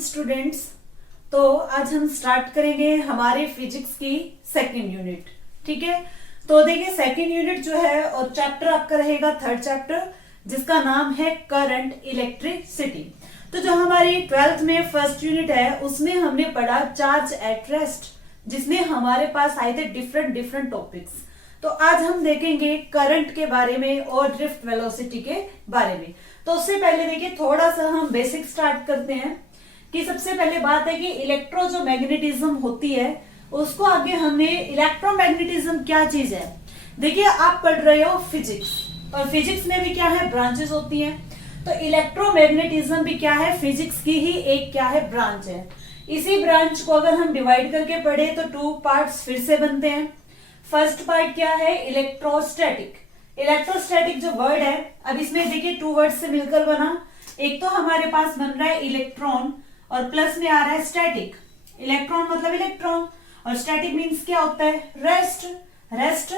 Students. तो आज हम स्टार्ट करेंगे हमारे फिजिक्स की सेकंड यूनिट। ठीक है, तो देखिए सेकंड यूनिट जो है और चैप्टर आपका रहेगा थर्ड चैप्टर, जिसका नाम है करंट इलेक्ट्रिसिटी। तो जो हमारी 12th में फर्स्ट यूनिट है उसमें हमने पढ़ा चार्ज एट रेस्ट, जिसमें हमारे पास आए थे डिफरेंट टॉपिक्स। तो आज हम देखेंगे करंट के बारे में और ड्रिफ्ट वेलोसिटी के बारे में। तो उससे पहले देखिए थोड़ा सा हम बेसिक स्टार्ट करते हैं कि सबसे पहले बात है कि इलेक्ट्रो जो मैग्नेटिज्म होती है उसको आगे हमने इलेक्ट्रोमैग्नेटिज्म क्या चीज है। देखिए आप पढ़ रहे हो फिजिक्स, और फिजिक्स में भी क्या है, ब्रांचेस होती हैं। तो इलेक्ट्रोमैग्नेटिज्म भी क्या है, फिजिक्स की ही एक क्या है, ब्रांच है। इसी ब्रांच को अगर हम डिवाइड करके पढ़े तो 2 पार्ट्स फिर से बनते हैं। फर्स्ट पार्ट क्या है, इलेक्ट्रोस्टैटिक। इलेक्ट्रोस्टैटिक जो वर्ड है, अब इसमें देखिए 2 वर्ड से मिलकर बना। एक तो हमारे पास बन रहा है इलेक्ट्रॉन और प्लस में आ रहा है स्टैटिक। इलेक्ट्रॉन मतलब इलेक्ट्रॉन और स्टैटिक मींस क्या होता है, रेस्ट। रेस्ट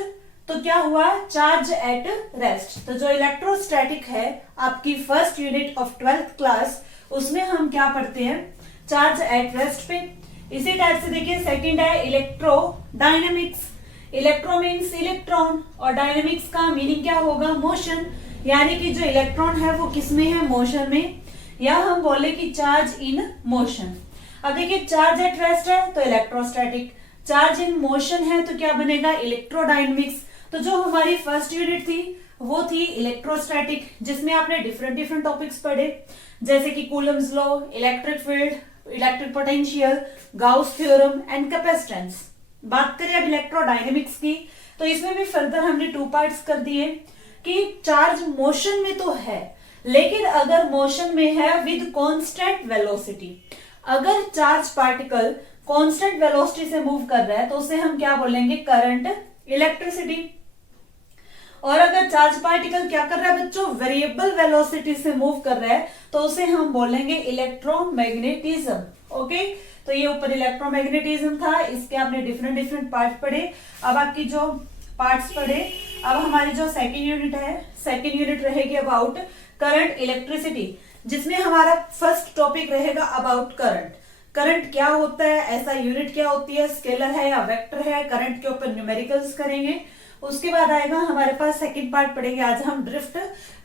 तो क्या हुआ, चार्ज एट रेस्ट। तो जो इलेक्ट्रोस्टैटिक है आपकी first unit of 12th class, उसमें हम क्या पढ़ते हैं, चार्ज एट रेस्ट पे। इसी टाइप से देखिए सेकंड है electro dynamics. Electro means electron और डायनेमिक्स का मीनिंग क्या होगा, मोशन। यानी कि जो इलेक्ट्रॉन है वो किस में है, मोशन में, या हम बोले कि चार्ज इन मोशन। अब देखिए चार्ज एट रेस्ट है तो इलेक्ट्रोस्टैटिक, चार्ज इन मोशन है तो क्या बनेगा, इलेक्ट्रोडायनेमिक्स। तो जो हमारी फर्स्ट यूनिट थी वो थी इलेक्ट्रोस्टैटिक, जिसमें आपने डिफरेंट टॉपिक्स पढ़े, जैसे कि Coulomb's law, electric field, electric potential, Gauss theorem and capacitance. बात करें अब इलेक्ट्रोडायनेमिक्स की, तो इसमें भी फर्दर हमने 2 पार्ट्स कर दिए कि चार्ज मोशन में तो है, लेकिन अगर मोशन में है विद कांस्टेंट वेलोसिटी। अगर चार्ज पार्टिकल कांस्टेंट वेलोसिटी से मूव कर रहा है तो उसे हम क्या बोलेंगे, करंट इलेक्ट्रिसिटी। और अगर चार्ज पार्टिकल क्या कर रहा है बच्चों, वेरिएबल वेलोसिटी से मूव कर रहा है तो उसे हम बोलेंगे इलेक्ट्रोमैग्नेटिज्म। ओके, तो ये ऊपर इलेक्ट्रोमैग्नेटिज्म था, इसके आपने डिफरेंट पार्ट पढ़े। अब आपकी जो पार्ट्स पढ़े, अब हमारी जो सेकेंड यूनिट है, सेकेंड यूनिट रहेगी अबाउट करंट इलेक्ट्रिसिटी, जिसमें हमारा फर्स्ट टॉपिक रहेगा अबाउट करंट। करंट क्या होता है, ऐसा यूनिट क्या होती है, स्केलर है या वेक्टर है, करंट के ऊपर न्यूमेरिकल्स करेंगे। उसके बाद आएगा हमारे पास सेकंड पार्ट पढ़ेंगे आज हम ड्रिफ्ट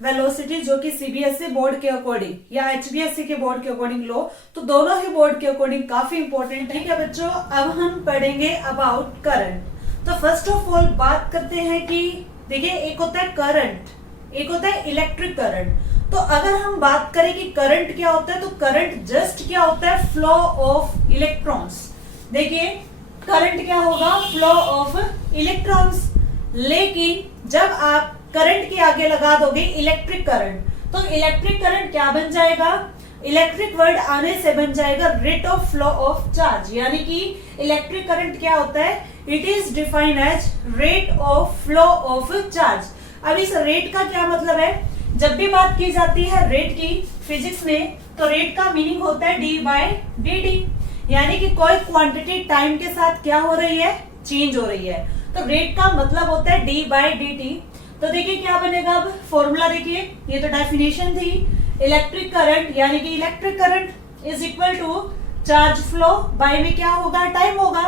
वेलोसिटी, जो कि सीबीएसई बोर्ड के अकॉर्डिंग या एचबीएसई के बोर्ड के अकॉर्डिंग लो, तो दोनों ही बोर्ड के अकॉर्डिंग काफी इंपॉर्टेंट है। ठीक है बच्चों, अब हम पढ़ेंगे अबाउट करंट। तो फर्स्ट ऑफ ऑल बात करते हैं कि देखिए एक होता है करंट, एक होता है इलेक्ट्रिक करंट। तो अगर हम बात करें कि करंट क्या होता है, तो करंट जस्ट क्या होता है, फ्लो ऑफ इलेक्ट्रॉन्स। देखिए करंट क्या होगा, फ्लो ऑफ इलेक्ट्रॉन्स। लेकिन जब आप करंट के आगे लगा दोगे इलेक्ट्रिक करंट, तो इलेक्ट्रिक करंट क्या बन जाएगा, इलेक्ट्रिक वर्ड आने से बन जाएगा rate of flow of charge. यानी कि इलेक्ट्रिक करंट क्या होता है, it is defined as rate of flow of charge. अब इस रेट का क्या मतलब है, जब भी बात की जाती है रेट की फिजिक्स में, तो रेट का मीनिंग होता है डी बाय डी टी। यानी कि कोई क्वांटिटी टाइम के साथ क्या हो रही है, चेंज हो रही है। तो रेट का मतलब होता है डी बाय डी टी। तो देखिए क्या बनेगा, अब फॉर्मूला देखिए, ये तो डेफिनेशन थी, इलेक्ट्रिक करंट यानी कि electric current is equal to charge flow by में क्या होगा, टाइम होगा।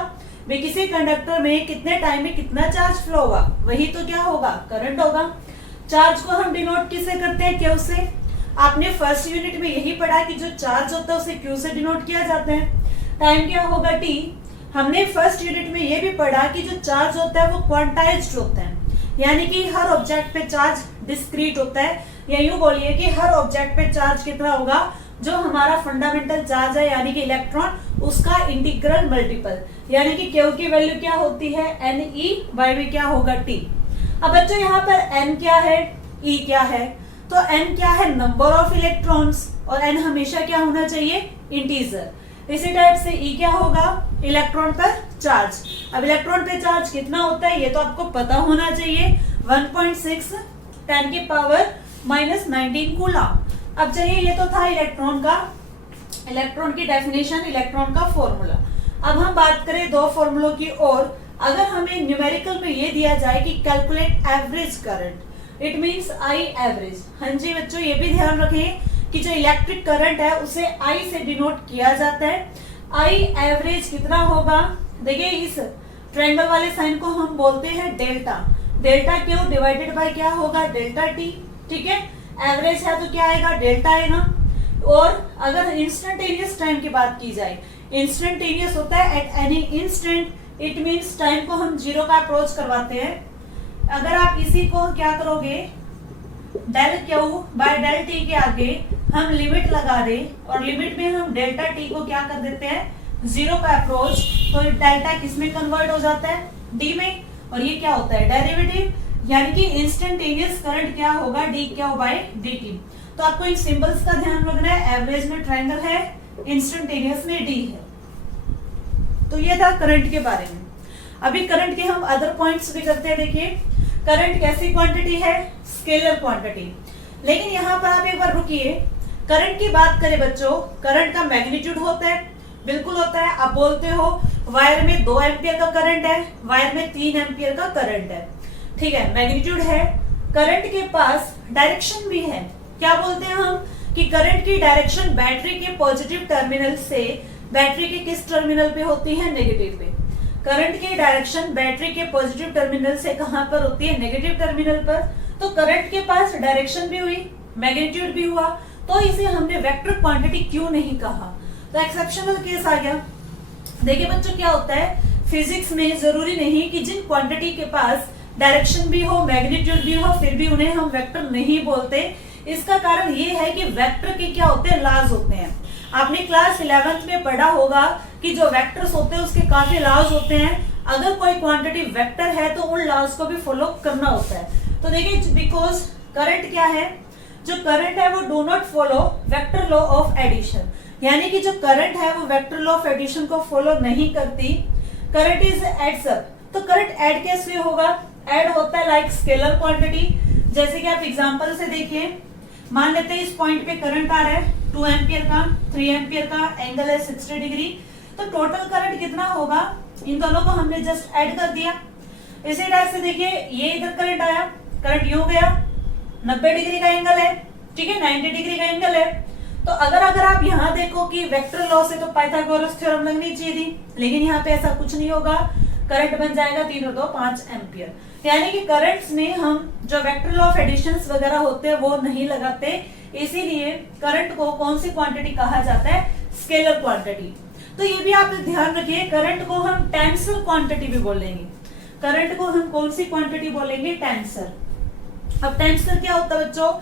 भाई किसी कंडक्टर में कितने टाइम में कितना चार्ज फ्लो होगा, वही तो क्या होगा, करंट होगा। चार्ज को हम डिनोट किससे करते हैं, क्यू से। आपने फर्स्ट यूनिट में यही पढ़ा कि जो चार्ज होता है उसे क्यू से डिनोट किया जाता है। टाइम क्या होगा, टी। हमने फर्स्ट यूनिट में ये भी पढ़ा कि जो चार्ज होता है वो क्वांटाइज्ड होता है, यानी कि हर ऑब्जेक्ट पे चार्ज डिस्क्रीट होता है, या यूं बोलिए कि हर ऑब्जेक्ट पे चार्ज कितना होगा, जो हमारा फंडामेंटल चार्ज है यानी कि इलेक्ट्रॉन, उसका इंटीग्रल मल्टीपल। यानी कि क्यू की वैल्यू क्या होती है, एन ई बाई में क्या होगा, टी। अब बच्चों यहाँ पर एन क्या है, ई क्या है, तो एन क्या है, नंबर ऑफ इलेक्ट्रॉन्स, और एन हमेशा क्या होना चाहिए, इंटीजर। इसी टाइप से ई क्या होगा, इलेक्ट्रॉन पर चार्ज। अब इलेक्ट्रॉन पे चार्ज कितना होता है ये तो आपको पता होना चाहिए, 1.6 10 की पावर -19 कूलम। अब चलिए ये तो था इलेक्ट्रॉन का, इलेक्ट्रॉन की डेफिनेशन, इलेक्ट्रॉन का फॉर्मूला। अब हम बात करें 2 फॉर्मूलों की और। अगर हमें न्यूमेरिकल में ये दिया जाए कि calculate average current, it means I average. हाँ जी बच्चों, ये भी ध्यान रखें कि जो इलेक्ट्रिक करंट है उसे आई से डिनोट किया जाता है। आई एवरेज कितना होगा, देखिए इस ट्रायंगल वाले साइन को हम बोलते हैं delta. Delta Q divided by क्या होगा, डेल्टा टी। ठीक है, एवरेज है तो क्या आएगा, डेल्टा आएगा। और अगर इंस्टेंटेनियस टाइम की बात की जाए, इंस्टेंटेनियस होता है at any instant, it means time को हम जीरो का अप्रोच करवाते हैं। अगर आप इसी को क्या करोगे, del Q by del T के आगे हम लिमिट लगा दे और लिमिट में हम डेल्टा टी को क्या कर देते हैं, जीरो का अप्रोच, तो डेल्टा किस में कन्वर्ट हो जाता है, डी में। और ये क्या होता है, डेरिवेटिव, यानी कि इंस्टेंटेनियस करंट क्या होगा, D Q by D T. तो आपको इन सिंबल्स का ध्यान रखना है, एवरेज में ट्रायंगल है, इंस्टेंटेनियस में डी है। तो ये था करंट के बारे में। अभी करंट के हम अदर पॉइंट्स भी करते हैं। देखिए करंट कैसी क्वांटिटी है, स्केलर क्वांटिटी। लेकिन यहाँ पर आप एक बार रुकिए, करंट की बात करें बच्चों, करंट का मैग्नीट्यूड होता है, बिल्कुल होता है। आप बोलते हो वायर में 2 एम्पियर का करंट है, वायर में 3 एम्पियर का करंट है, ठीक है, मैग्नीट्यूड है। करंट के पास डायरेक्शन भी है। क्या बोलते हैं हम कि करंट की डायरेक्शन बैटरी के पॉजिटिव टर्मिनल से बैटरी के किस टर्मिनल पे होती है, नेगेटिव पे। करंट की डायरेक्शन बैटरी के पॉजिटिव टर्मिनल से कहां पर होती है, नेगेटिव टर्मिनल पर। तो करंट के पास डायरेक्शन भी हुई, मैग्नीट्यूड भी हुआ, तो इसे हमने वेक्टर क्वांटिटी क्यों नहीं कहा। तो एक्सेप्शनल केस आ गया। देखिए बच्चों क्या होता है, फिजिक्स में जरूरी नहीं कि जिन क्वांटिटी के पास डायरेक्शन भी हो, मैग्नीट्यूड भी हो, फिर भी उन्हें हम वेक्टर नहीं बोलते। इसका कारण ये है कि वेक्टर के क्या होते हैं, लॉज होते हैं। आपने क्लास 11th में पढ़ा होगा कि जो वेक्टर्स होते हैं उसके काफी लॉज होते हैं। अगर कोई क्वांटिटी वेक्टर है तो उन लॉज को भी फॉलो करना होता है। तो देखिए बिकॉज करंट क्या है, जो करंट है वो do not follow vector law of addition, यानी कि जो करंट है वो वेक्टर लॉ ऑफ एडिशन को फॉलो नहीं करती। करंट इज एड्स अप, तो करंट ऐड कैसे होगा, ऐड होता है लाइक स्केलर क्वांटिटी। जैसे कि आप एग्जांपल से देखिए, मान लेते हैं इस पॉइंट पे करंट आ रहा है 2 एम्पियर का, 3 एम्पियर का, एंगल है 60 डिग्री। तो टोटल करंट कितना होगा, इन दोनों को हमने जस्ट ऐड कर दिया। इसी तरह से देखिए ये इधर करंट आया, करंट यूं गया, 90 डिग्री का एंगल है, ठीक है, 90 डिग्री का एंगल है। तो अगर आप यहाँ देखो कि वेक्टर लॉ से तो पाइथागोरस थ्योरम लगनी चाहिए थी, लेकिन यहाँ पे ऐसा कुछ नहीं होगा। करंट बन जाएगा 3 और 2 5 एम्पियर। यानी कि करंट्स में हम जो वेक्टर लॉ ऑफ एडिशंस वगैरह होते हैं वो नहीं लगाते, इसीलिए करंट को कौन सी क्वांटिटी कहा जाता है, स्केलर क्वांटिटी। तो ये भी आप ध्यान रखिए, करंट को हम टेंसर क्वांटिटी भी बोलेंगे। करंट को हम कौन सी क्वांटिटी बोलेंगे, टेंसर। अब टेंसर क्या होता है बच्चों,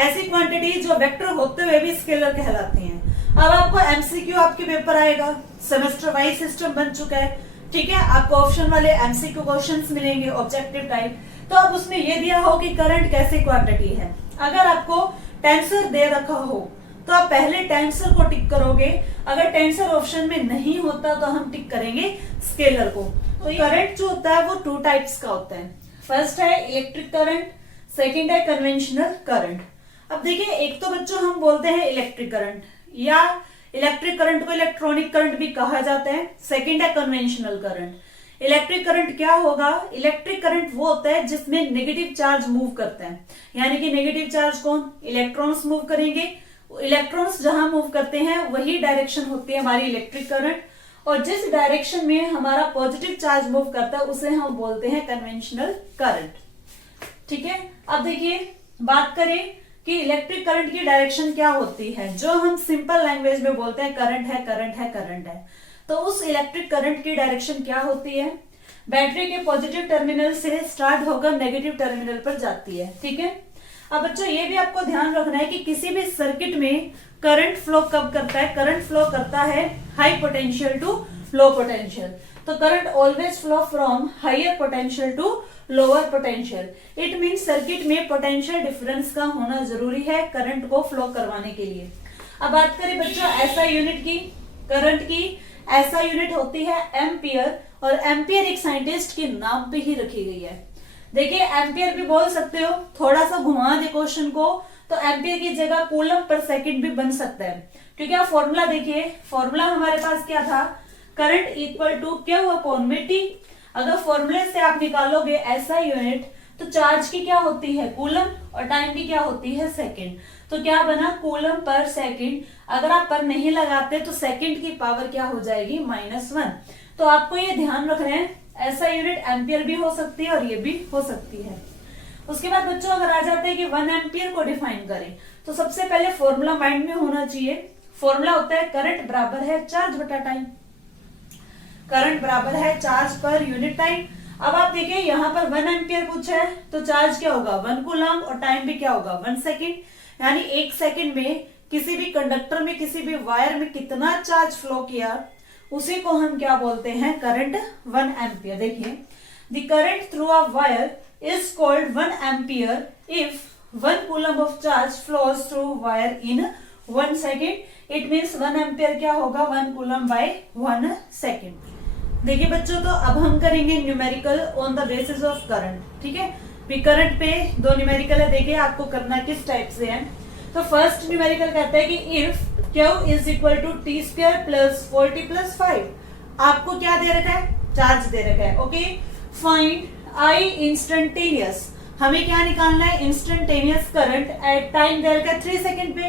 ऐसी क्वांटिटी जो वेक्टर होते हुए भी स्केलर कहलाती हैं। अब आपको एमसीक्यू आपके पेपर आएगा, सेमेस्टर वाइज सिस्टम बन चुका है, ठीक है, आपको ऑप्शन वाले एमसीक्यू क्वेश्चंस मिलेंगे ऑब्जेक्टिव टाइप। तो अब उसमें यह दिया हो कि करंट कैसी क्वांटिटी है। अगर आपको टेंसर दे रखा हो तो आप पहले टेंसर को टिक करोगे, अगर टेंसर ऑप्शन में नहीं होता तो हम टिक करेंगे स्केलर को। तो करंट जो होता है वो 2 टाइप्स का होता है। फर्स्ट है इलेक्ट्रिक करंट, सेकेंड है कन्वेंशनल करंट। अब देखिए एक तो बच्चों हम बोलते हैं इलेक्ट्रिक करंट, या इलेक्ट्रिक करंट को इलेक्ट्रॉनिक करंट भी कहा जाता है। सेकेंड है कन्वेंशनल करंट। इलेक्ट्रिक करंट क्या होगा, इलेक्ट्रिक करंट वो होता है जिसमें नेगेटिव चार्ज मूव करता है, यानी कि नेगेटिव चार्ज कौन, इलेक्ट्रॉन्स मूव करेंगे। इलेक्ट्रॉन्स जहां मूव करते हैं वही डायरेक्शन होती है हमारी इलेक्ट्रिक करंट, और जिस डायरेक्शन में हमारा पॉजिटिव चार्ज मूव करता है उसे हम बोलते हैं कन्वेंशनल करंट। ठीक है, अब देखिए बात करें कि इलेक्ट्रिक करंट की डायरेक्शन क्या होती है, जो हम सिंपल लैंग्वेज में बोलते हैं करंट है, करंट है, करंट है। तो उस इलेक्ट्रिक करंट की डायरेक्शन क्या होती है, बैटरी के पॉजिटिव टर्मिनल से स्टार्ट होकर नेगेटिव टर्मिनल पर जाती है। ठीक है, अब बच्चों ये भी आपको ध्यान रखना है कि किसी भी सर्किट में करंट फ्लो कब करता है, करंट फ्लो करता है high potential to low potential. तो current always flow from higher potential to lower potential. It mean circuit में पोटेंशियल डिफरेंस का होना जरूरी है करंट को फ्लो करवाने के लिए। अब बात करें बच्चों एसआई यूनिट की, करंट की एसआई यूनिट होती है एम्पियर, और एम्पियर एक साइंटिस्ट के नाम पे ही रखी गई है। देखिए एम्पियर भी बोल सकते हो, थोड़ा सा घुमा दे क्वेश्चन को तो एम्पियर की जगह कूलम पर सेकंड भी बन सकता है, क्योंकि आप फॉर्मूला देखिए, फॉर्मूला हमारे पास क्या था, करंट इक्वल टू क्या हुआ अपॉन में टी। अगर फॉर्मूले से आप निकालोगे एसआई यूनिट तो चार्ज की क्या होती है कूलम और टाइम की क्या होती है सेकंड। तो क्या बना, कूलम पर सेकंड। अगर आप पर नहीं लगाते तो सेकंड की पावर क्या हो जाएगी, -1। तो आपको ये ध्यान रखना है, ऐसा यूनिट एम्पियर भी हो सकती है और ये भी हो सकती है। उसके बाद बच्चों अगर आ जाते हैं कि 1 एम्पियर को डिफाइन करें, तो सबसे पहले फॉर्मूला माइंड में होना चाहिए। फॉर्मूला होता है करंट बराबर है चार्ज बटा टाइम। करंट बराबर है चार्ज पर यूनिट टाइम। अब आप देखिए यहाँ पर 1 एम्पियर पूछा है, तो चार्ज क्या होगा, 1 कूलम, और टाइम भी क्या होगा, 1 सेकेंड। यानी 1 सेकेंड में किसी भी कंडक्टर में, किसी भी वायर में कितना चार्ज फ्लो किया, उसी को हम क्या बोलते हैं, करंट 1 एम्पियर। देखिए, the current through a wire is called 1 ampere if 1 coulomb of charge flows through wire in 1 second. It means 1 ampere क्या होगा, 1 coulomb by 1 second. देखिए बच्चों, तो अब हम करेंगे numerical on the basis of current. ठीक है, करंट पे 2 न्यूमेरिकल है, देखिए आपको करना किस टाइप से है। तो फर्स्ट न्यूमेरिकल कहता है कि if Q is equal to t² plus 40 plus 5, आपको क्या दे रखा है, चार्ज दे रखा है। ओके, फाइंड I इंस्टेंटेनियस, हमें क्या निकालना है, इंस्टेंटेनियस करंट एट टाइम दे रखा है 3 सेकेंड पे।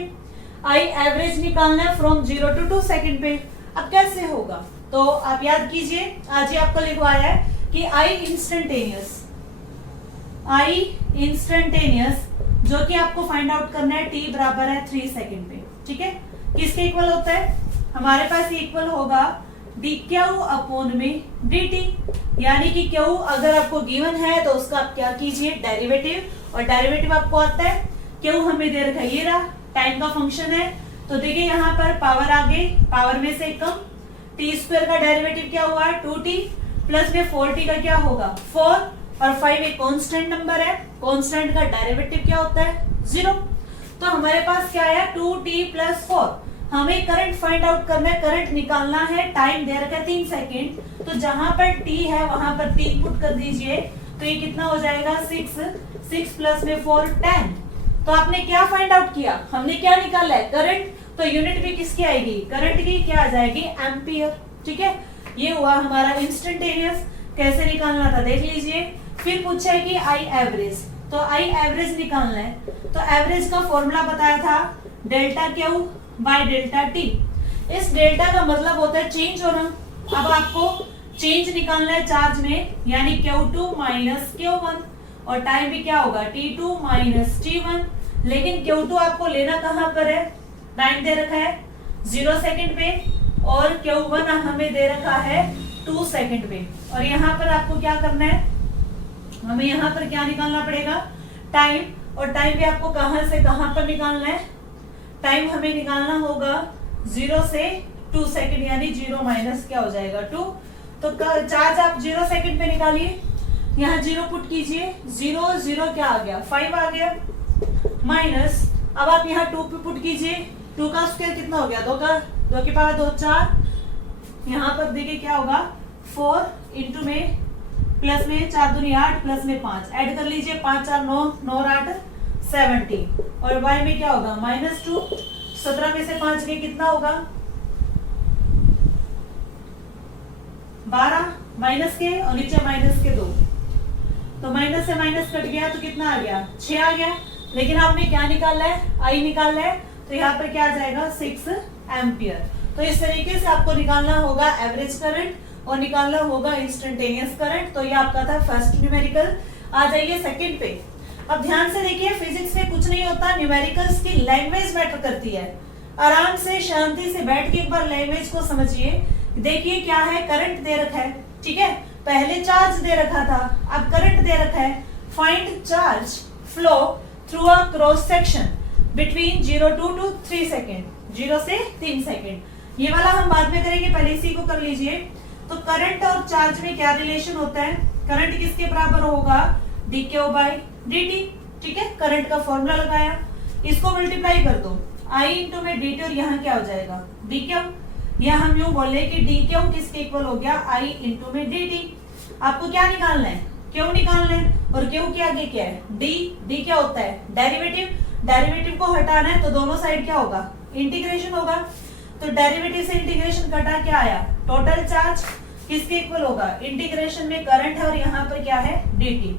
I एवरेज निकालना है फ्रॉम 0 to 2 सेकेंड पे। अब कैसे होगा, तो आप याद कीजिए, आज ही आपको लिखवाया है कि I इंस्टेंटेनियस जो कि आपको फाइंड आउट करना है t बराबर है 3 सेकेंड पे। ठीक है, किसके इक्वल होता है, हमारे पास इक्वल होगा dq अपॉन में dt। यानी कि Q अगर आपको गिवन है तो उसका आप क्या कीजिए, डेरिवेटिव, और डेरिवेटिव आपको आता है, Q हमें दे रखा है, ये रहा, टाइम का फंक्शन है। तो देखिए यहाँ पर पावर आ गई, पावर में से कम, t² का डेरिवेटिव क्या हुआ, 2t, प्लस में 4t का क्या होगा, 4, और 5 एक कांस्टेंट नंबर है, कांस्टेंट का डेरिवेटिव क्या होता है, 0। तो हमारे पास क्या है, 2t प्लस 4। हमें करंट फाइंड आउट करना है, करंट निकालना है, टाइम दे रखा है 3 सेकेंड। तो जहां पर t है वहां पर 3 पुट कर दीजिए, तो ये कितना हो जाएगा, 6 प्लस में 4 10। तो आपने क्या फाइंड आउट किया, हमने क्या निकाला है, करंट। तो यूनिट भी किसकी आएगी, करंट की क्या आ जाएगी, एम्पियर। ठीक है, ये हुआ हमारा इंस्टेंटेनियस। कैसे निकालना था देख लीजिए। फिर पूछा है कि I एवरेज, तो I एवरेज निकालना है। तो एवरेज का फॉर्मूला बताया था, delta Q by delta T। इस डेल्टा का मतलब होता है चेंज होना। अब आपको चेंज निकालना है चार्ज में, यानी Q2 माइनस Q1, और टाइम भी क्या होगा, T2 माइनस T1। लेकिन Q2 आपको लेना कहां पर है, टाइम दे रखा है 0 सेकेंड पे, और Q1 हमें दे रखा है 2 सेकेंड पे। और यहाँ पर आपको क्या करना है, हमें यहाँ पर क्या निकालना पड़ेगा, टाइम, और टाइम भी आपको कहां से कहां पर निकालना है, टाइम हमें निकालना होगा 0 से 2 सेकेंड, यानी 0 माइनस क्या हो जाएगा 2। तो चार्ज आप 0 सेकेंड पे निकालिए, यहाँ 0 पुट कीजिए, 0 0 क्या आ गया, 5 आ गया, माइनस, अब आप यहाँ 2 पे पुट कीजिए, 2 का स्क्वायर कितना हो गया, 2 की पावर 2 4। यहाँ पर देखिए क्या होगा, 4 इंटू में प्लस में 4 दूनी 8, प्लस में 5, ऐड कर लीजिए, 5 4 9, 9 8 70, और y में क्या होगा, -2। 17 में से 5 के कितना होगा, 12, माइनस के, और नीचे माइनस के 2, तो माइनस से माइनस कट गया, तो कितना आ गया, 6 आ गया। लेकिन आपने क्या निकाला है, I निकालना है, तो यहाँ पर क्या आ जाएगा, 6 एम्पियर। तो इस तरीके से आपको निकालना होगा एवरेज करंट, और निकालना होगा इंस्टेंटेनियस करंट। तो ये आपका था फर्स्ट न्यूमेरिकल। आ जाइए सेकंड पे। अब ध्यान से देखिए, फिजिक्स में कुछ नहीं होता, न्यूमेरिकल्स की लैंग्वेज मैटर करती है। आराम से शांति से बैठ के एक बार लैंग्वेज को समझिए। देखिए क्या है, करंट दे रखा है, ठीक है, पहले चार्ज दे रखा था, अब करंट दे रखा है। Find charge flow through a cross section between 0 to 3 second, 0 से 3 सेकेंड। ये वाला हम बाद में करेंगे, पहले इसी को कर लीजिए। तो करंट और चार्ज में क्या रिलेशन होता है, करंट किसके बराबर होगा, dq बाई dt। ठीक है, करंट का फॉर्मूला लगाया, इसको मल्टीप्लाई कर दो, I इंटू में dt, और यहाँ क्या हो जाएगा, dq। या हम यूं बोले कि dq किसके इक्वल हो गया, I इंटू में dt। आपको क्या निकालना है, q निकालना है, और q के आगे क्या है, d क्या होता है, डेरिवेटिव। डेरिवेटिव को हटाना है तो दोनों साइड क्या होगा, इंटीग्रेशन होगा। तो डेरिवेटिव से इंटीग्रेशन कटा, क्या आया, टोटल चार्ज किसके इक्वल होगा, इंटीग्रेशन में करंट है, और यहाँ पर क्या है, dt।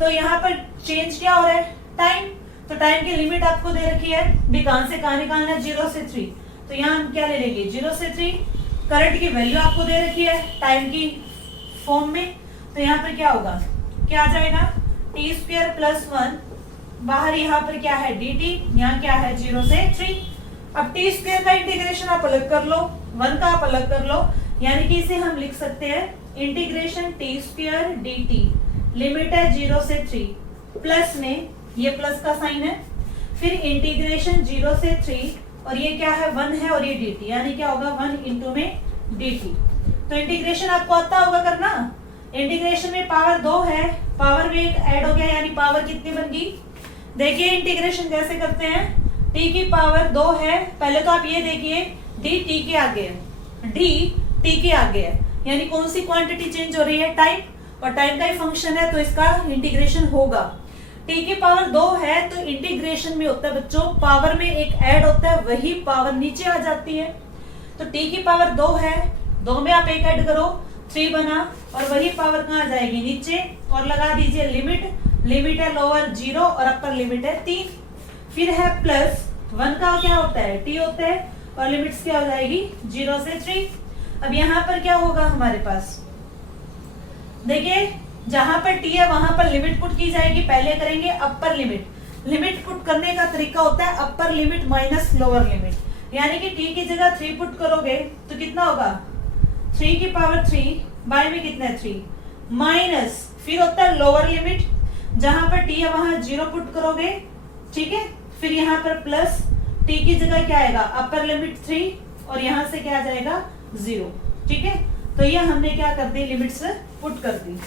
तो यहाँ पर चेंज क्या हो रहा है, टाइम। तो टाइम की लिमिट आपको दे रखी है, भी कहां से कहां निकालना है, 0 से 3। तो यहाँ हम क्या ले लेंगे, 0 से 3। करंट की वैल्यू आपको दे रखी है टाइम की फॉर्म में, तो यहाँ पर क्या होगा, क्या आ जाएगा, टी स्क्वायर प्लस 1, बाहर यहाँ पर क्या है dt, यहाँ क्या है 0 से 3। अब टी स्क्वायर का इंटीग्रेशन आप अलग कर लो, 1 का आप अलग कर लो, यानी कि इसे हम लिख सकते हैं integration T square dt, limit है 0 से 3, प्लस में ये प्लस का साइन है, फिर इंटीग्रेशन 0 से 3, और ये क्या है 1 है और ये dt, यानी क्या होगा 1 इंटू में dt। तो इंटीग्रेशन आपको आता होगा करना, इंटीग्रेशन में पावर 2 है, पावर में एक ऐड हो गया, यानी पावर कितनी बन गई। देखिए इंटीग्रेशन कैसे करते हैं, t की पावर 2 है, पहले तो आप ये देखिए d t के आगे है, d t के आगे है, यानी कौन सी क्वांटिटी चेंज हो रही है, टाइम, और टाइम का ही फंक्शन है तो इसका इंटीग्रेशन होगा। t की पावर 2 है तो इंटीग्रेशन में होता है बच्चों, पावर में एक ऐड होता है, वही पावर नीचे आ जाती है। तो t की पावर 2 है, 2 में आप एक ऐड करो 3 बना, और वही पावर कहाँ आ जाएगी नीचे, और लगा दीजिए लिमिट, लिमिट है लोअर 0 और अपर लिमिट है 3, फिर है प्लस 1 का क्या होता है t होता है, और लिमिट्स क्या हो जाएगी 0 से 3। अब यहाँ पर क्या होगा हमारे पास, देखिए जहां पर t है वहां पर लिमिट पुट की जाएगी, पहले करेंगे अपर लिमिट, लिमिट पुट करने का तरीका होता है upper limit minus lower limit, यानी कि t की जगह 3 पुट करोगे तो कितना होगा 3 की पावर 3 बाय में कितना है 3, माइनस फिर होता है लोअर लिमिट, जहां पर t है वहां 0 पुट करोगे, ठीक है, फिर यहाँ पर प्लस t की जगह क्या आएगा अपर लिमिट 3, और यहाँ से क्या आ जाएगा 0, ठीक है। तो ये हमने क्या कर दी, लिमिट्स पुट कर दी,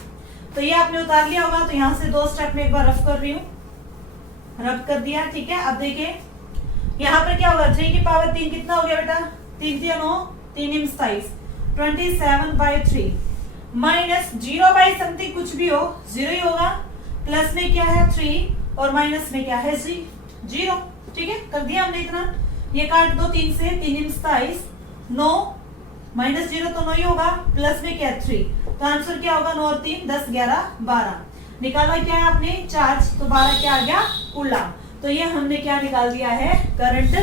तो ये आपने उतार लिया होगा। तो यहाँ से 2 स्टेप में एक बार रफ कर रही हूँ, रफ कर दिया, ठीक है। अब देखिए यहाँ पर क्या होगा, 3 की पावर 3 कितना हो गया बेटा, 3 3 9 3 27, 27/3 माइनस 0/समथिंग कुछ भी हो 0 ही होगा, प्लस में क्या है 3 और माइनस में क्या है 0, ठीक है, कर दिया हमने इतना। ये काट दो 3 से, 3 27, 9 माइनस 0 तो 9 ही होगा, प्लस में क्या 3, तो आंसर क्या होगा 9 और 3 10 11 12, निकाला क्या है आपने चार्ज, तो 12 क्या आ गया कूलम। तो ये हमने क्या निकाल दिया है करंट,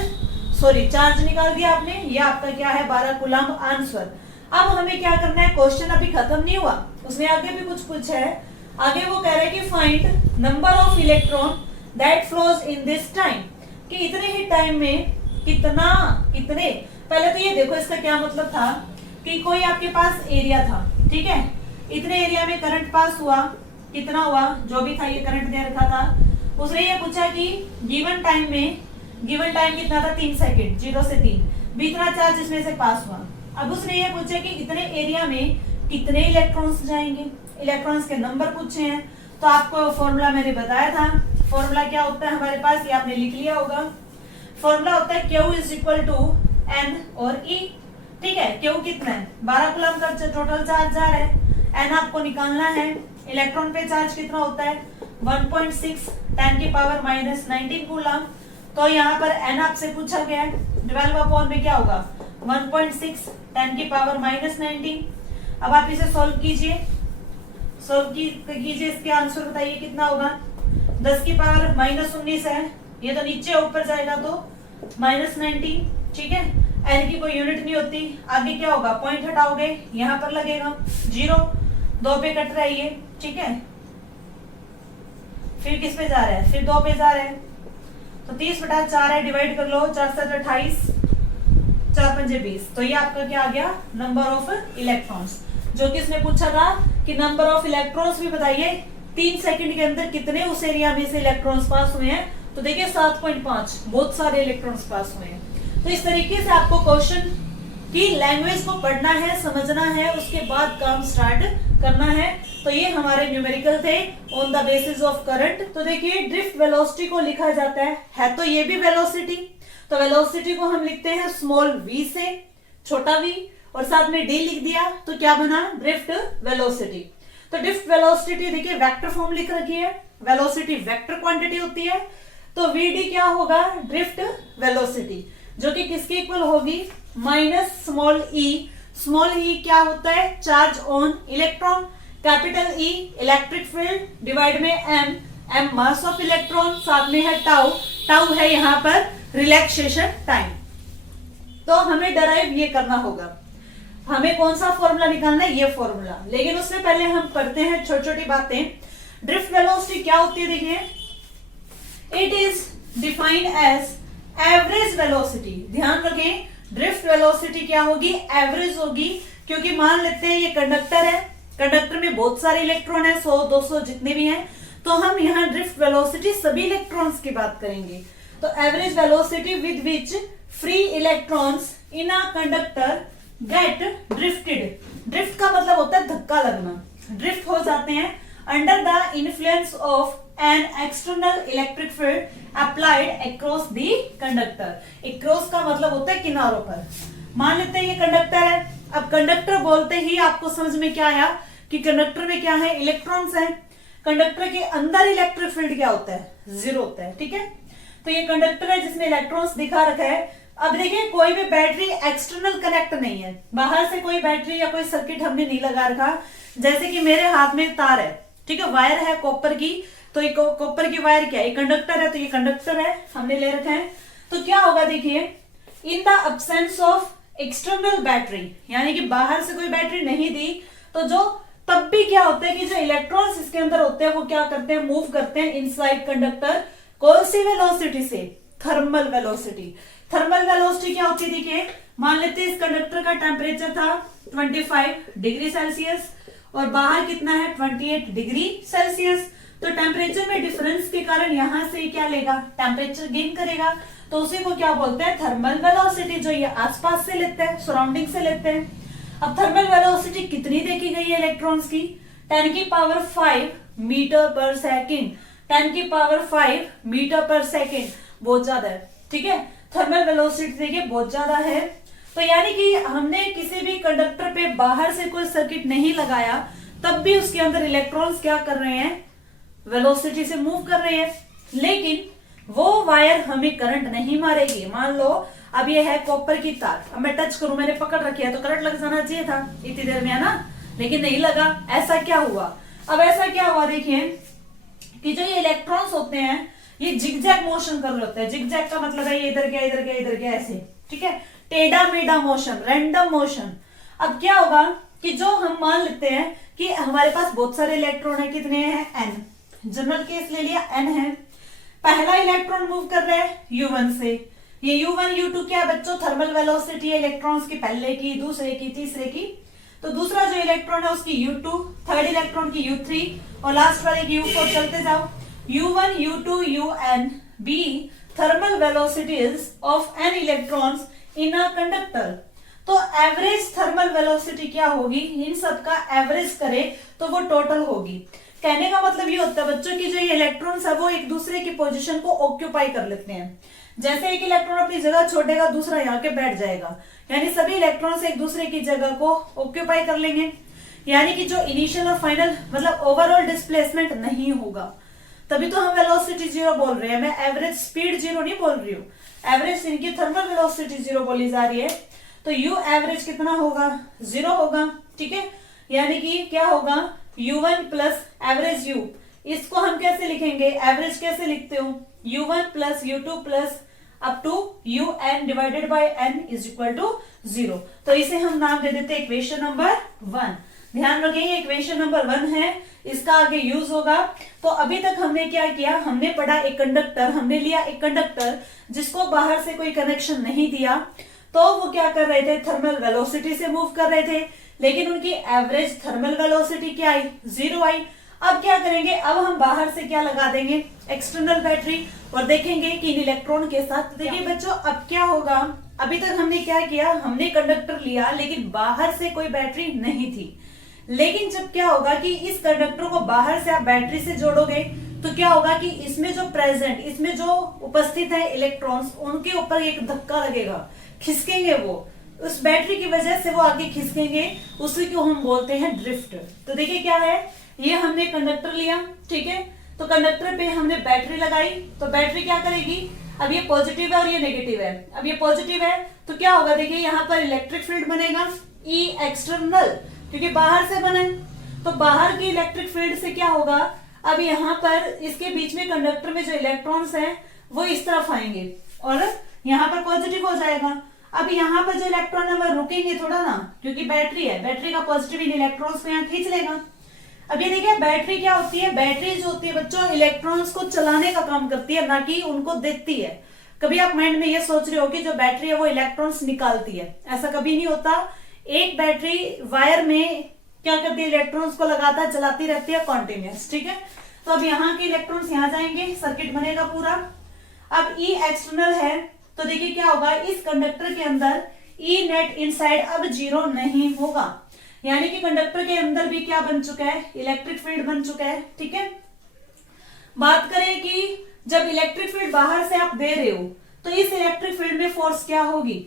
सॉरी चार्ज निकाल दिया आपने, ये आपका क्या है 12 कूलम आंसर। अब हमें क्या करना है, क्वेश्चन अभी खत्म नहीं हुआ, उसमें आगे भी कुछ पूछा है। आगे वो कह रहे हैं कि find number of electron that flows in this time, कि इतने ही टाइम में कितने, पहले तो ये देखो इसका क्या मतलब था कि कोई आपके पास एरिया था, ठीक है, इतने एरिया में करंट पास हुआ, कितना हुआ जो भी था ये करंट दे रखा था, उसने ये पूछा कि गिवन टाइम में, गिवन टाइम कितना था 3 सेकंड, 0 से 3, भी इतना चार्ज इसमें से पास हुआ। अब उसने ये पूछा कि इतने एरिया में कितने इलेक्ट्रॉन्स जाएंगे, इलेक्ट्रॉन्स के नंबर पूछे हैं। तो आपको फॉर्मूला मैंने बताया था, फॉर्मूला क्या होता है हमारे पास, ये आपने लिख लिया होगा। फॉर्मूला होता है Q is equal to N और E, ठीक है। Q कितना है 12 कूलम का टोटल चार्ज जा रहा है, N आपको निकालना है, इलेक्ट्रॉन पे चार्ज कितना होता है 1.6 10 की पावर माइनस 19 कूलम। तो यहाँ पर N आपसे पूछा गया है, 12 अपॉन में क्या होगा 1.6 10 की पावर माइनस 19। अब आप इसे सॉल्व कीजिए, कीजिए इसके आंसर बताइए कितना होगा। 10 की पावर माइनस 19 है, ये तो नीचे ऊपर जाएगा तो माइनस 19, ठीक है। एन की कोई यूनिट नहीं होती, आगे क्या होगा पॉइंट हटाओगे यहाँ पर लगेगा 0, 2 पे कट रहा है ये, ठीक है। फिर किस पे जा रहा है, फिर 2 पे जा रहा है, तो 30/4 है, डिवाइड कर लो, 4 7 28, 4 5 20। तो ये आपका क्या आ गया नंबर ऑफ इलेक्ट्रॉन्स, जो कि इसने पूछा था कि नंबर ऑफ इलेक्ट्रॉन्स भी बताइए 3 सेकंड के अंदर कितने उस एरिया में से इलेक्ट्रॉन्स पास हुए हैं। तो देखिए 7.5, बहुत सारे इलेक्ट्रॉन्स पास हुए हैं। तो इस तरीके से आपको क्वेश्चन की लैंग्वेज को पढ़ना है, समझना है, उसके बाद काम स्टार्ट करना है। तो ये हमारे न्यूमेरिकल थे on the basis of current. तो देखिए ड्रिफ्ट वेलोसिटी को लिखा जाता है तो ये भी वेलोसिटी, तो वेलोसिटी को हम लिखते हैं स्मॉल v से, छोटा v, और साथ में d लिख दिया तो क्या बना ड्रिफ्ट वेलोसिटी। तो ड्रिफ्ट वेलोसिटी देखिए वेक्टर फॉर्म लिख रखी है, वेलोसिटी वेक्टर क्वांटिटी होती है, तो vd क्या होगा ड्रिफ्ट वेलोसिटी, जो कि किसके इक्वल होगी माइनस स्मॉल e क्या होता है charge on electron, capital E electric field divide में m मास ऑफ इलेक्ट्रॉन, साथ में है टाउ, टाउ है यहाँ पर रिलैक्सेशन टाइम। तो हमें डराइव ये करना होगा, हमें कौन सा फॉर्मूला निकालना है, ये फॉर्मूला। लेकिन उससे पहले हम पढ़ते हैं छोटी छोटी बातें। ड्रिफ्ट वेलोसिटी क्या होती है, देखिए, it is defined as average velocity. ध्यान रखें, ड्रिफ्ट वेलोसिटी क्या होगी, एवरेज होगी, क्योंकि मान लेते हैं ये कंडक्टर है, कंडक्टर में बहुत सारे इलेक्ट्रॉन है, 100 200 जितने भी हैं, तो हम यहाँ ड्रिफ्ट वेलोसिटी सभी इलेक्ट्रॉन्स की बात करेंगे। तो average velocity with which free electrons in a conductor get drifted. Drift का मतलब होता है धक्का लगना, ड्रिफ्ट हो जाते हैं under the influence of an external electric field applied across the conductor. Across का मतलब होता है किनारों पर। मान लेते हैं ये कंडक्टर है, अब कंडक्टर बोलते ही आपको समझ में क्या आया कि कंडक्टर में क्या है, इलेक्ट्रॉन्स हैं। कंडक्टर के अंदर इलेक्ट्रिक फील्ड क्या होता है, जीरो होता है, ठीक है। तो ये कंडक्टर है जिसमें इलेक्ट्रॉन्स दिखा रखा है। अब देखिए कोई भी बैटरी एक्सटर्नल कनेक्ट नहीं है, बाहर से कोई बैटरी या कोई सर्किट हमने नहीं लगा रखा। जैसे कि मेरे हाथ में तार है, ठीक है, वायर है कॉपर की, तो ये कॉपर की वायर क्या है, कंडक्टर है, तो ये कंडक्टर है हमने ले रखा है। तो क्या होगा देखिए, in the absence of external battery, यानी कि बाहर से कोई बैटरी नहीं दी, तो जो तब भी क्या होता है कि जो इलेक्ट्रॉन्स इसके अंदर होते हैं वो क्या करते हैं, मूव करते हैं इनसाइड कंडक्टर। कौन सी वेलोसिटी से, थर्मल वेलोसिटी। थर्मल वेलोसिटी क्या होती है, देखिए, मान लेते हैं इस कंडक्टर का टेम्परेचर था 25 डिग्री सेल्सियस और बाहर कितना है 28 डिग्री सेल्सियस। तो टेम्परेचर में डिफरेंस के कारण यहां से क्या लेगा, टेम्परेचर गेन करेगा, तो उसी को क्या बोलते हैं, थर्मल वेलोसिटी, जो ये आसपास से लेते हैं, सराउंडिंग से लेते हैं। अब थर्मल वेलोसिटी कितनी देखी गई है इलेक्ट्रॉन्स की, 10 की पावर 5 मीटर पर सेकेंड, 10 की पावर 5 मीटर पर सेकेंड, बहुत ज्यादा है, ठीक है। थर्मल वेलोसिटी देखिए बहुत ज्यादा है। तो यानी कि हमने किसी भी कंडक्टर पे बाहर से कोई सर्किट नहीं लगाया, तब भी उसके अंदर इलेक्ट्रॉन्स क्या कर रहे हैं, वेलोसिटी से मूव कर रहे हैं। लेकिन वो वायर हमें करंट नहीं मारेगी। मान लो अब ये है कॉपर की तार, अब मैं टच करूं, मैंने पकड़ रखी है, तो करंट लग जाना चाहिए था इतनी देर में, है ना, लेकिन नहीं लगा। ऐसा क्या हुआ, अब ऐसा क्या हुआ, देखिए कि जो ये इलेक्ट्रॉन्स होते हैं ये जिगजैग मोशन कर रहे होते हैं। जिगजैग का मतलब है ये इधर गया इधर गया इधर गया, ऐसे, ठीक है, टेढ़ा मेढ़ा मोशन, रैंडम मोशन। अब क्या होगा कि जो हम मान लेते हैं कि हमारे पास बहुत सारे इलेक्ट्रॉन है, कितने हैं, n, जनरल केस ले लिया, n है। पहला इलेक्ट्रॉन मूव कर रहा है u1 से, ये u1 u2 क्या है बच्चों, थर्मल वेलोसिटी है इलेक्ट्रॉन्स की, पहले की, दूसरे की, तीसरे की। तो दूसरा जो इलेक्ट्रॉन है उसकी u2, थर्ड इलेक्ट्रॉन की u3 और लास्ट वाले की u4, चलते जाओ। u1 u2 un b thermal velocities of n electrons in a conductor। तो एवरेज थर्मल वेलोसिटी क्या होगी, इन सब का एवरेज करें तो वो टोटल होगी। कहने का मतलब ये होता है बच्चों की जो ये इलेक्ट्रॉन्स है वो एक दूसरे की पोजीशन को ऑक्यूपाई कर लेते हैं। जैसे एक इलेक्ट्रॉन अपनी जगह छोड़ेगा, दूसरा यहाँ के बैठ जाएगा, यानी सभी इलेक्ट्रॉन्स एक दूसरे की जगह को ऑक्यूपाई कर लेंगे। यानी कि जो इनिशियल और फाइनल मतलब ओवरऑल डिस्प्लेसमेंट नहीं होगा, तभी तो हम वेलोसिटी जीरो बोल रहे हैं। मैं एवरेज स्पीड जीरो नहीं बोल रही हूँ, एवरेज इनकी थर्मल वेलोसिटी जीरो बोली जा रही है। तो यू एवरेज कितना होगा, जीरो होगा, ठीक है। यानी कि क्या होगा, u1 प्लस एवरेज u, इसको हम कैसे लिखेंगे, एवरेज कैसे लिखते हो, u1 plus u2 plus up to un divided by n is equal to 0। तो इसे हम नाम दे देते इक्वेशन नंबर 1। ध्यान रखिए इक्वेशन नंबर 1 है, इसका आगे यूज होगा। तो अभी तक हमने क्या किया, हमने पढ़ा एक कंडक्टर, हमने लिया एक कंडक्टर जिसको बाहर से कोई कनेक्शन नहीं दिया, तो वो क्या कर रहे थे, थर्मल वेलोसिटी से मूव कर रहे थे, लेकिन उनकी एवरेज थर्मल वेलोसिटी क्या आई, 0 आई। अब क्या करेंगे, अब हम बाहर से क्या लगा देंगे, एक्सटर्नल बैटरी, और देखेंगे कि इन इलेक्ट्रॉन के साथ। देखिए बच्चों अब क्या होगा, अभी तक हमने क्या किया, हमने कंडक्टर लिया लेकिन बाहर से कोई बैटरी नहीं थी। लेकिन जब क्या होगा कि इस कंडक्टर को बाहर से आप बैटरी से जोड़ोगे तो क्या होगा कि इसमें जो प्रेजेंट, इसमें जो उपस्थित है इलेक्ट्रॉन्स, उनके ऊपर एक धक्का लगेगा, खिसकेंगे, वो उस बैटरी की वजह से वो आगे खिसकेंगे, उसी को हम बोलते हैं ड्रिफ्ट। तो देखिए क्या है, ये हमने कंडक्टर लिया, ठीक है, तो कंडक्टर पे हमने बैटरी लगाई, तो बैटरी क्या करेगी, अब ये पॉजिटिव है और ये नेगेटिव है। अब ये पॉजिटिव है तो क्या होगा, देखिए यहाँ पर इलेक्ट्रिक फील्ड बनेगा ई एक्सटर्नल, क्योंकि बाहर से बने, तो बाहर की इलेक्ट्रिक फील्ड से क्या होगा, अब यहाँ पर इसके बीच में कंडक्टर में जो इलेक्ट्रॉन्स हैं वो इस तरफ आएंगे और यहाँ पर पॉजिटिव हो जाएगा। अब यहाँ पर जो इलेक्ट्रॉन है वो रुकेंगे थोड़ा ना, क्योंकि बैटरी है, बैटरी का पॉजिटिव इन इलेक्ट्रॉन्स को यहाँ खींच लेगा। अब ये देखिए बैटरी क्या होती है, बैटरी जो होती है बच्चों इलेक्ट्रॉन्स को चलाने का काम करती है, ना कि उनको देती है। कभी आप माइंड में ये सोच रहे हो कि जो बैटरी है वो इलेक्ट्रॉन्स निकालती है, ऐसा कभी नहीं होता। एक बैटरी वायर में क्या करती है, इलेक्ट्रॉन्स को लगातार चलाती रहती है कॉन्टिन्यूस, ठीक है। तो अब यहाँ के इलेक्ट्रॉन्स यहाँ जाएंगे, सर्किट बनेगा पूरा। अब ई एक्सटर्नल है तो देखिए क्या होगा, इस कंडक्टर के अंदर ई नेट इनसाइड अब 0 नहीं होगा, यानी कि कंडक्टर के अंदर भी क्या बन चुका है, इलेक्ट्रिक फील्ड बन चुका है, ठीक है। बात करें कि जब इलेक्ट्रिक फील्ड बाहर से आप दे रहे हो तो इस इलेक्ट्रिक फील्ड में फोर्स क्या होगी।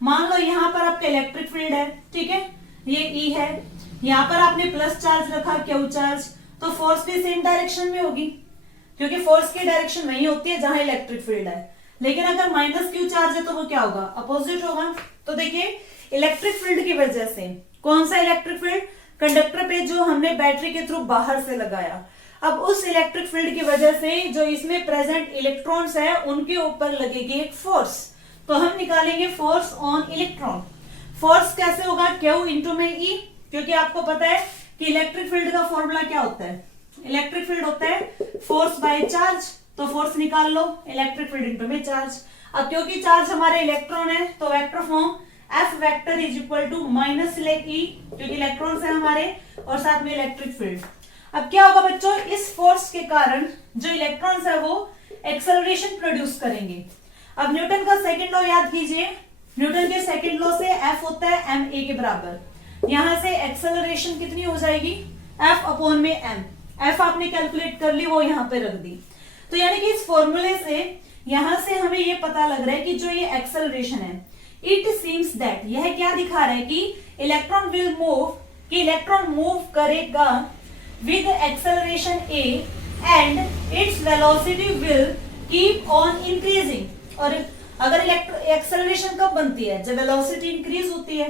मान लो यहाँ पर आपका इलेक्ट्रिक फील्ड है, ठीक है, ये ई है, यहाँ पर आपने प्लस चार्ज रखा क्यू चार्ज, तो फोर्स भी सेम डायरेक्शन में होगी, क्योंकि फोर्स की डायरेक्शन वही होती है जहां इलेक्ट्रिक फील्ड है। लेकिन अगर माइनस क्यू चार्ज है तो वो क्या होगा, अपोजिट होगा। तो देखिए इलेक्ट्रिक फील्ड की वजह से, कौन सा इलेक्ट्रिक फील्ड, कंडक्टर पे जो हमने बैटरी के थ्रू बाहर से लगाया, अब उस इलेक्ट्रिक फील्ड की वजह से जो इसमें प्रेजेंट इलेक्ट्रॉन्स है उनके ऊपर लगेगी एक फोर्स। तो हम निकालेंगे फोर्स ऑन इलेक्ट्रॉन। फोर्स कैसे होगा, क्यू इंटू में ई, क्योंकि आपको पता है कि इलेक्ट्रिक फील्ड का फॉर्मूला क्या होता है, इलेक्ट्रिक फील्ड होता है फोर्स बाय चार्ज, तो फोर्स निकाल लो, इलेक्ट्रिक फील्ड इंटू में चार्ज। अब क्योंकि चार्ज हमारे इलेक्ट्रॉन है तो vector form F vector is equal to minus E, क्योंकि इलेक्ट्रॉन्स है हमारे और साथ में इलेक्ट्रिक फील्ड। अब क्या होगा बच्चों, इस फोर्स के कारण जो इलेक्ट्रॉन्स है वो एक्सेलरेशन प्रोड्यूस करेंगे। अब न्यूटन का सेकंड लॉ याद कीजिए, न्यूटन के सेकंड लॉ से F होता है ma के बराबर। यहां से एक्सेलरेशन कितनी हो जाएगी, F अपॉन में m, F आपने कैलकुलेट कर ली, वो यहां पे रख दी। तो यानी कि इस फॉर्मूले से यहां से हमें ये पता लग रहा है कि जो ये एक्सेलरेशन है, इट सीम्स दैट, यह क्या दिखा रहा है कि इलेक्ट्रॉन विल मूव, कि इलेक्ट्रॉन मूव करेगा with acceleration a and its velocity will keep on increasing. और अगर एक्सेलरेशन कब बनती है, जब वेलोसिटी इंक्रीज होती है,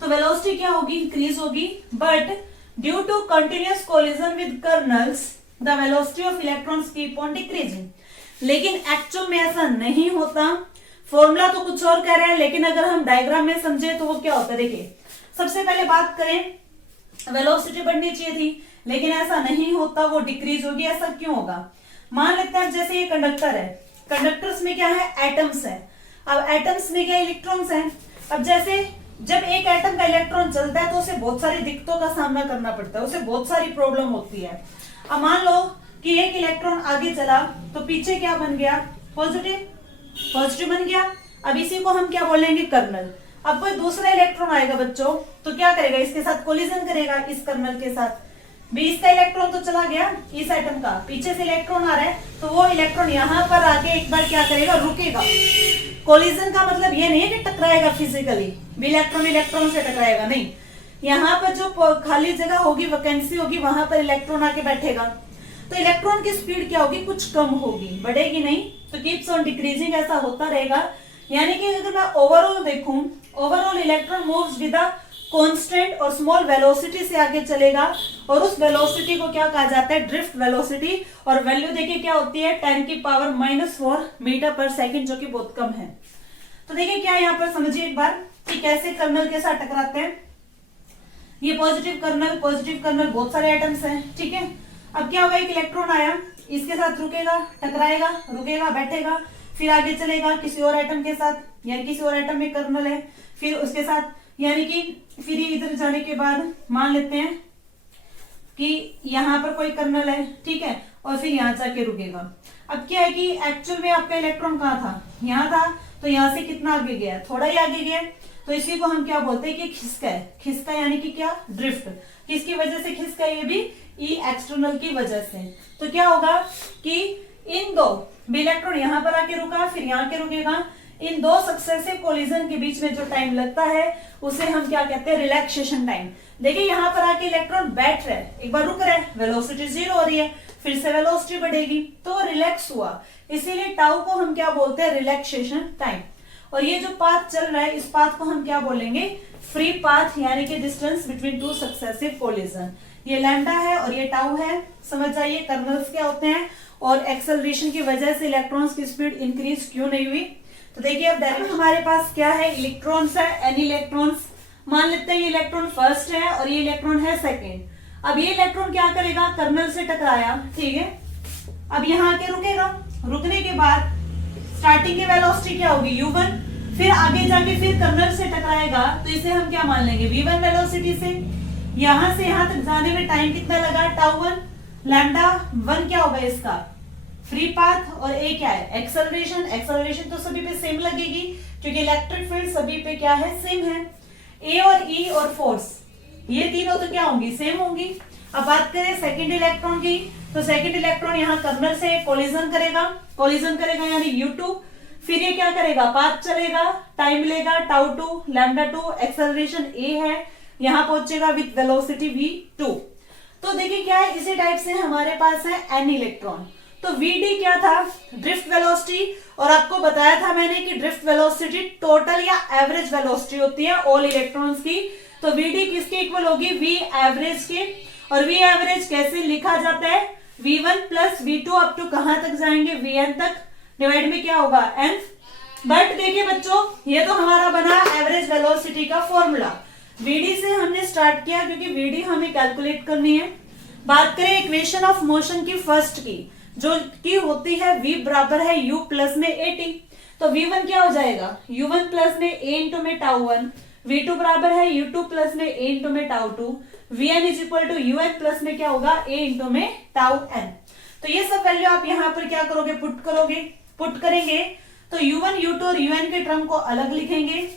तो वेलोसिटी क्या होगी, इंक्रीज होगी, but due to continuous collision with kernels the velocity of electrons keep on decreasing. लेकिन एक्चुअल में ऐसा नहीं होता, फॉर्मूला तो कुछ और कह रहा है, लेकिन अगर हम डायग्राम में समझे तो वो क्या होता है। देखिए सबसे पहले बात करें, वेलोसिटी बढ़नी चाहिए थी, लेकिन ऐसा नहीं होता, वो डिक्रीज होगी। ऐसा क्यों होगा, मान लेते हैं जैसे ये कंडक्टर है, कंडक्टर्स में क्या है, एटम्स है। अब एटम्स में क्या इलेक्ट्रॉन्स हैं। अब जैसे जब एक एटम का इलेक्ट्रॉन चलता है तो उसे बहुत सारी दिक्कतों का सामना करना पड़ता है, उसे बहुत सारी प्रॉब्लम होती है। अब मान लो कि एक इलेक्ट्रॉन आगे चला तो पीछे क्या बन गया, पॉजिटिव, पॉजिटिव बन गया। अब इसी को हम क्या बोलेंगे, कर्नल। अब कोई दूसरा इलेक्ट्रॉन आएगा बच्चों तो क्या करेगा, इसके साथ कोलिजन करेगा, इस कर्नल के साथ। भी इसका इलेक्ट्रॉन तो चला गया, इस एटम का पीछे से इलेक्ट्रॉन आ रहा है, तो वो इलेक्ट्रॉन यहाँ पर आके एक बार क्या करेगा, रुकेगा। कोलिजन का मतलब ये नहीं है कि टकराएगा फिजिकली, इलेक्ट्रॉन इलेक्ट्रॉन से टकराएगा, नहीं। यहाँ पर जो खाली जगह होगी, वैकेंसी होगी, वहां पर इलेक्ट्रॉन आके बैठेगा, तो इलेक्ट्रॉन की स्पीड क्या होगी, कुछ कम होगी, बढ़ेगी नहीं, तो कीप्स ऑन डिक्रीजिंग, ऐसा होता रहेगा। यानी कि अगर मैं ओवरऑल देखूं, overall electron moves with a constant और स्मॉल वेलोसिटी से आगे चलेगा, और उस वेलोसिटी को क्या कहा जाता है, ड्रिफ्ट वेलोसिटी। और वैल्यू देखिए क्या होती है, 10 की पावर -4 मीटर पर सेकंड, जो कि बहुत कम है। तो देखिए क्या यहाँ पर समझिए एक बार कि कैसे कर्नल के साथ टकराते हैं। ये पॉजिटिव कर्नल बहुत सारे एटम्स हैं, ठीक है। अब क्या होगा, एक इलेक्ट्रॉन आया, इसके साथ रुकेगा, टकराएगा, रुकेगा, बैठेगा, फिर आगे चलेगा किसी और एटम के साथ, यानी किसी और एटम में कर्नल है, फिर उसके साथ, यानी कि फिर ये इधर जाने के बाद मान लेते हैं कि यहाँ पर कोई कर्नल है, ठीक है, और फिर यहाँ जाके रुकेगा। अब क्या है कि एक्चुअल में आपका इलेक्ट्रॉन कहाँ था, यहाँ था, तो यहाँ से कितना आगे गया, थोड़ा ही आगे गया, तो इसी को हम क्या बोलते हैं कि खिसका है। खिसका यानी कि क्या, ड्रिफ्ट। किसकी वजह से खिसका, ये भी ई एक्सटर्नल की वजह से। तो क्या होगा कि इन दो इलेक्ट्रॉन यहाँ पर आके रुका, फिर यहाँ के रुकेगा, इन दो सक्सेसिव कोलिजन के बीच में जो टाइम लगता है उसे हम क्या कहते हैं, रिलैक्सेशन टाइम। देखिए यहाँ पर आके इलेक्ट्रॉन बैठ रहा है, एक बार रुक रहा है, वेलोसिटी 0 हो रही है, फिर से वेलोसिटी बढ़ेगी, तो रिलैक्स हुआ, इसीलिए टाउ को हम क्या बोलते हैं, रिलैक्सेशन टाइम। और ये जो पाथ चल रहा है, इस पाथ को हम क्या बोलेंगे, फ्री पाथ, यानी कि distance between two successive collision. ये लैम्डा है और ये टाउ है, समझ जाइए कर्नल्स क्या होते हैं और एक्सेलरेशन की वजह से इलेक्ट्रॉन्स की स्पीड इंक्रीज क्यों नहीं हुई। तो देखिए अब डायरेक्ट हमारे पास क्या है, इलेक्ट्रॉन्स है, एन इलेक्ट्रॉन्स। मान लेते हैं ये इलेक्ट्रॉन फर्स्ट है और ये इलेक्ट्रॉन है सेकेंड। अब ये इलेक्ट्रॉन क्या करेगा, कर्नल से टकराया, ठीक है, अब यहाँ आके रुकेगा, रुकने के बाद स्टार्टिंग की वेलोसिटी क्या होगी u1, फिर आगे जाके फिर कर्नल से टकराएगा तो इसे हम क्या मान लेंगे v1 वेलोसिटी से। यहां से यहां तक जाने में टाइम कितना लगा, टाउ1, लैम्डा 1 क्या होगा इसका फ्री पाथ और ए क्या है एक्सेलरेशन। एक्सेलरेशन तो सभी पे सेम लगेगी क्योंकि इलेक्ट्रिक फील्ड सभी पे क्या है, सेम है। ए और ई और फोर्स ये तीनों तो क्या होंगी, सेम होंगी। अब बात करें सेकंड इलेक्ट्रॉन की, तो सेकंड इलेक्ट्रॉन यहाँ कर्नल से कोलिजन करेगा यानी u2, फिर ये क्या करेगा, पाथ चलेगा, टाइम लेगा टाउ2 लैम्डा2, एक्सेलरेशन ए है, यहाँ पहुंचेगा विथ वेलोसिटी v2। तो देखिए क्या है, इसी टाइप से हमारे पास है n इलेक्ट्रॉन। तो vd क्या था, ड्रिफ्ट वेलोसिटी, और आपको बताया था मैंने कि ड्रिफ्ट वेलोसिटी टोटल या एवरेज वेलोसिटी होती है ऑल इलेक्ट्रॉन्स की। तो vd किसके इक्वल होगी, v एवरेज के। और v एवरेज कैसे लिखा जाता है, v1 plus v2 up to कहां तक जाएंगे, vn तक, डिवाइड में क्या होगा n। बट देखिए बच्चों ये तो हमारा बना एवरेज वेलोसिटी का फॉर्मूला। vd से हमने स्टार्ट किया क्योंकि vd हमें कैलकुलेट करनी है। बात करें इक्वेशन ऑफ मोशन की फर्स्ट की, जो की होती है v बराबर है u प्लस में at। तो v1 क्या हो जाएगा, u1 प्लस में a इंटू में टाउ1, v2 बराबर है u2 प्लस में a इंटू में टाउ2, vn is equal to un plus में क्या होगा, a इंटू में टाउ n। तो ये सब वैल्यू आप यहाँ पर क्या करोगे, पुट करेंगे तो u1 u2 और un के टर्म को अलग लिखेंगे,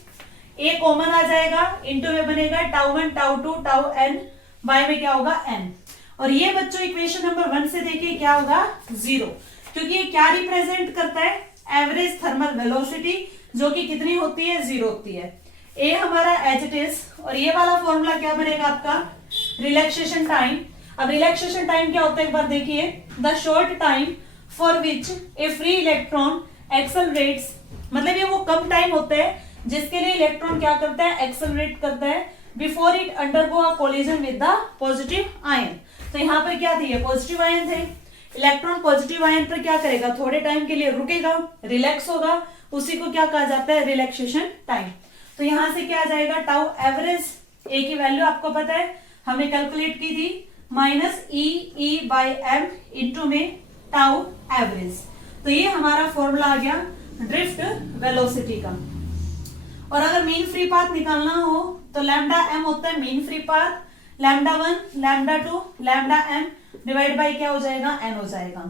a कॉमन आ जाएगा, इंटू में बनेगा टाउ1 टाउ2 टाउ n, बाय में क्या होगा n। और ये बच्चों इक्वेशन नंबर 1 से देखिए क्या होगा, 0, क्योंकि ये क्या रिप्रेजेंट करता है, एवरेज थर्मल वेलोसिटी, जो कि कितनी होती है, 0 होती है। ए हमारा एज इट इज, और ये वाला फॉर्मूला क्या बनेगा आपका, रिलैक्सेशन टाइम। अब रिलैक्सेशन टाइम क्या होता है एक बार देखिए, the short time for which A free electron accelerates, मतलब ये वो कम टाइम होता है जिसके लिए इलेक्ट्रॉन क्या करता है, एक्सेलरेट करता है before it undergo a collision with the positive ion. तो यहाँ पर क्या थी, पॉजिटिव आयन थे, इलेक्ट्रॉन पॉजिटिव आयन पर क्या करेगा, थोड़े टाइम के लिए रुकेगा, रिलैक्स होगा, उसी को क्या कहा जाता है, रिलैक्सेशन टाइम। तो यहां से क्या आ जाएगा, टाउ एवरेज, ए की वैल्यू आपको पता है हमने कैलकुलेट की थी, minus E by M into में टाउ एवरेज। तो ये हमारा फॉर्मूला आ गया ड्रिफ्ट वेलोसिटी का। और अगर मीन फ्री पाथ निकालना हो तो लैम्डा एम होता है mean free path, λ1 λ2 λm divide by क्या हो जाएगा, n हो जाएगा।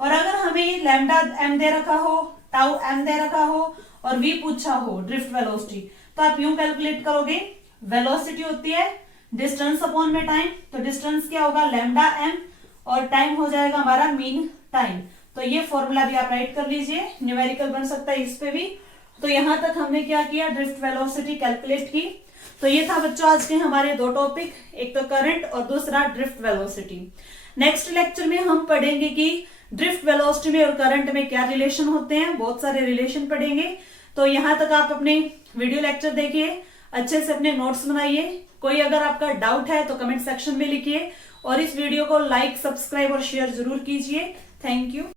और अगर हमें ये लैम्डा m दे रखा हो, टाउ m दे रखा हो और v पूछा हो ड्रिफ्ट वेलोसिटी, तो आप यूं कैलकुलेट करोगे, वेलोसिटी होती है डिस्टेंस अपॉन में टाइम, तो डिस्टेंस क्या होगा, लैम्डा m, और टाइम हो जाएगा हमारा मीन टाइम। तो ये फॉर्मूला भी आप राइट कर लीजिए, न्यूमेरिकल बन सकता है इस पे भी। तो यहां तक हमने क्या किया, ड्रिफ्ट वेलोसिटी कैलकुलेट की। तो ये था बच्चों आज के हमारे दो टॉपिक, एक तो करंट और दूसरा ड्रिफ्ट वेलोसिटी। नेक्स्ट लेक्चर में हम पढ़ेंगे कि ड्रिफ्ट वेलोसिटी में और करंट में क्या रिलेशन होते हैं, बहुत सारे रिलेशन पढ़ेंगे। तो यहां तक आप अपने वीडियो लेक्चर देखिए, अच्छे से अपने नोट्स बनाइए। कोई अगर आपका डाउट है तो कमेंट सेक्शन में लिखिए और इस वीडियो को लाइक, सब्सक्राइब और शेयर जरूर कीजिए। Thank you.